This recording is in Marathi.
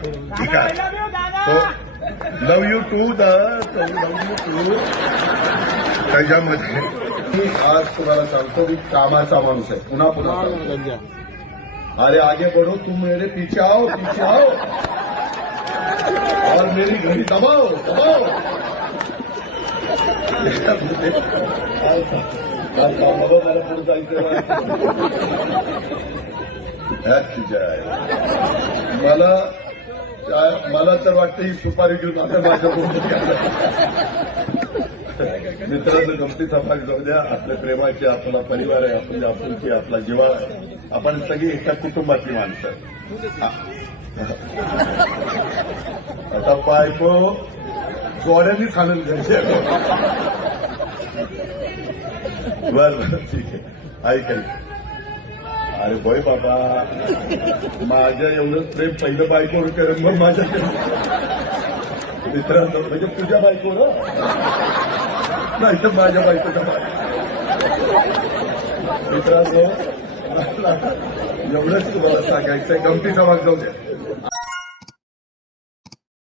ठीक आहे लव यू टू त्याच्यामध्ये मी आज तुम्हाला सांगतो मी कामाचा माणूस आहे पुन्हा पुन्हा अरे आगे बढ़ो तुम मेरे पीछे आओ और मेरी घड़ी दबाओ मला पुढे जायचं मला तर वाटतं ही सुपारी घेऊन आता माझ्या मित्रांनो गमतीचा भाग जाऊ द्या आपल्या प्रेमाचे आपला परिवार आहे आपली आपुलकी आपला जिव्हाळा आहे आपण सगळी एका कुटुंबातली माणसं आता बायको जोड्यांनी खाणून घ्यायचे बरं ठीक आहे ऐक अरे बोय बाबा माझ्या एवढं प्रेम पहिलं बायकोवर करेन मग माझ्या मित्रांनो म्हणजे तुझ्या बायकोवर नाही तर माझ्या बायकोच्या मित्रांनो एवढंच तुम्हाला सांगायचं गमतीचा भाग जाऊ द्या